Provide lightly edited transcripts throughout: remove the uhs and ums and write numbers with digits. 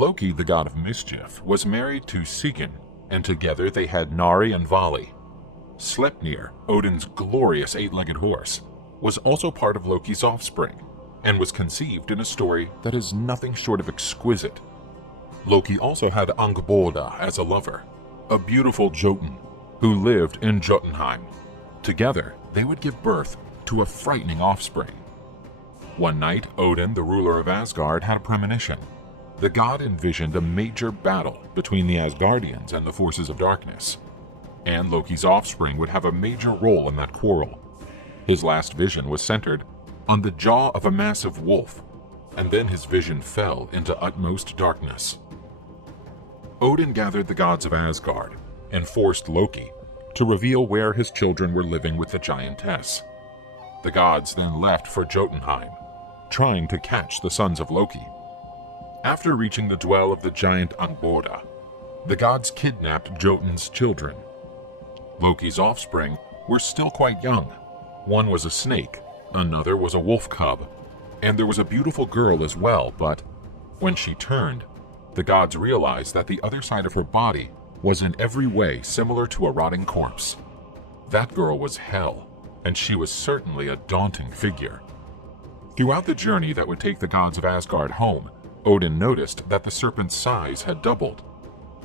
Loki, the god of mischief, was married to Sigyn, and together they had Nari and Vali. Sleipnir, Odin's glorious eight-legged horse, was also part of Loki's offspring, and was conceived in a story that is nothing short of exquisite. Loki also had Angbodda as a lover, a beautiful Jotun, who lived in Jotunheim. Together, they would give birth to a frightening offspring. One night, Odin, the ruler of Asgard, had a premonition. The god envisioned a major battle between the Asgardians and the forces of darkness, and Loki's offspring would have a major role in that quarrel. His last vision was centered on the jaw of a massive wolf, and then his vision fell into utmost darkness. Odin gathered the gods of Asgard and forced Loki to reveal where his children were living with the giantess. The gods then left for Jotunheim, trying to catch the sons of Loki. After reaching the dwell of the giant Angbodda, the gods kidnapped Jotun's children. Loki's offspring were still quite young. One was a snake, another was a wolf cub, and there was a beautiful girl as well, but when she turned, the gods realized that the other side of her body was in every way similar to a rotting corpse. That girl was Hel, and she was certainly a daunting figure. Throughout the journey that would take the gods of Asgard home, Odin noticed that the serpent's size had doubled.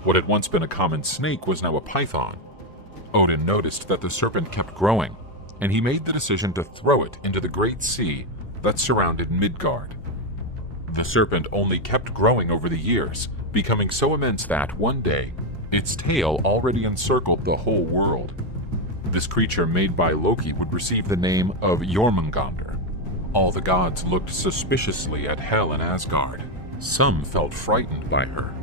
What had once been a common snake was now a python. Odin noticed that the serpent kept growing, and he made the decision to throw it into the great sea that surrounded Midgard. The serpent only kept growing over the years, becoming so immense that, one day, its tail already encircled the whole world. This creature made by Loki would receive the name of Jormungandr. All the gods looked suspiciously at Hel and Asgard. Some felt frightened by her.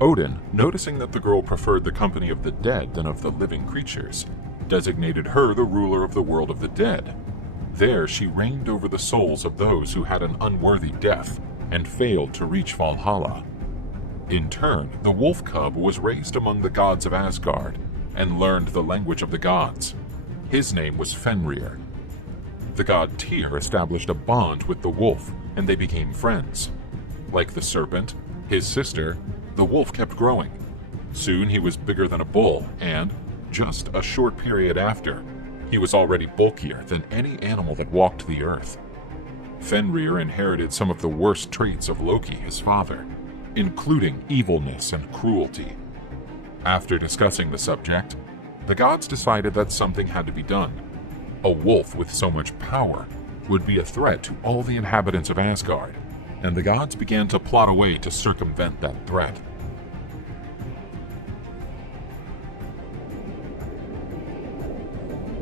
Odin, noticing that the girl preferred the company of the dead than of the living creatures, designated her the ruler of the world of the dead. There she reigned over the souls of those who had an unworthy death and failed to reach Valhalla. In turn, the wolf cub was raised among the gods of Asgard and learned the language of the gods. His name was Fenrir. The god Tyr established a bond with the wolf, and they became friends. Like the serpent, his sister, the wolf kept growing. Soon he was bigger than a bull, and, just a short period after, he was already bulkier than any animal that walked the earth. Fenrir inherited some of the worst traits of Loki, his father, including evilness and cruelty. After discussing the subject, the gods decided that something had to be done. A wolf with so much power would be a threat to all the inhabitants of Asgard, and the gods began to plot a way to circumvent that threat.